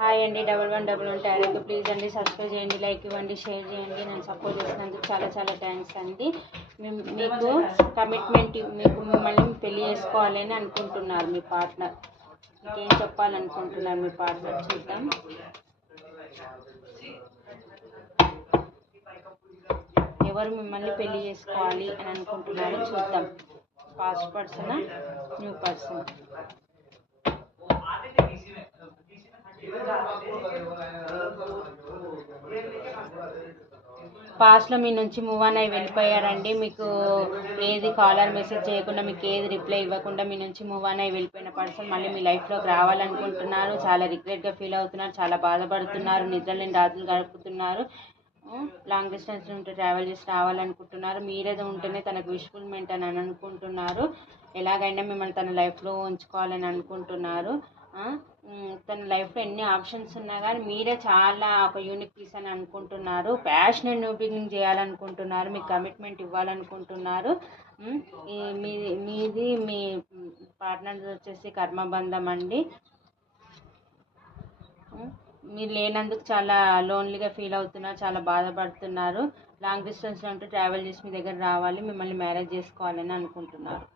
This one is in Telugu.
హాయ్ అండి, 1111 టారెట్. ప్లీజ్ అండి సబ్స్క్రైబ్ చేయండి, లైక్ ఇవ్వండి, షేర్ చేయండి. నన్ను సపోర్ట్ చేసినందుకు చాలా చాలా థ్యాంక్స్ అండి. మీకు కమిట్మెంట్, మిమ్మల్ని పెళ్లి చేసుకోవాలని అనుకుంటున్నారు మీ పార్ట్నర్. ఇంకేం చెప్పాలనుకుంటున్నారు మీ పార్ట్నర్ చూద్దాం. ఎవరు మిమ్మల్ని పెళ్లి చేసుకోవాలి అని అనుకుంటున్నారో చూద్దాం. పాస్ట్ పర్సనా, న్యూ పర్సన్? పాస్ట్లో మీ నుంచి మూవ్ ఆన్ అయి వెళ్ళిపోయారండి. మీకు ఏది కాలర్ మెసేజ్ చేయకుండా, మీకు ఏది రిప్లై ఇవ్వకుండా మీ నుంచి మూవ్ ఆన్ అయి వెళ్ళిపోయిన పర్సన్ మళ్ళీ మీ లైఫ్లోకి రావాలనుకుంటున్నారు. చాలా రిగ్రెట్గా ఫీల్ అవుతున్నారు, చాలా బాధపడుతున్నారు, నిద్రలేని రాత్రులు గడుపుతున్నారు. లాంగ్ డిస్టెన్స్ ఉంటే ట్రావెల్ చేసి రావాలనుకుంటున్నారు. మీరేదో ఉంటేనే తనకు విష్ఫుల్మెంట్ అని అనుకుంటున్నారు. ఎలాగైనా మిమ్మల్ని తన లైఫ్లో ఉంచుకోవాలని అనుకుంటున్నారు. తన లైఫ్లో ఎన్ని ఆప్షన్స్ ఉన్నా కానీ మీరే చాలా ఒక యూనిక్ పీస్ అని అనుకుంటున్నారు. ప్యాషనెట్ న్యూ బిగినింగ్ చేయాలనుకుంటున్నారు, మీకు కమిట్మెంట్ ఇవ్వాలనుకుంటున్నారు. మీది మీ పార్ట్నర్ వచ్చేసి కర్మబంధం అండి. మీరు లేనందుకు చాలా లోన్లీగా ఫీల్ అవుతున్నారు, చాలా బాధపడుతున్నారు. లాంగ్ డిస్టెన్స్లో ఉంటూ ట్రావెల్ చేసి మీ దగ్గర రావాలి, మిమ్మల్ని మ్యారేజ్ చేసుకోవాలని అనుకుంటున్నారు.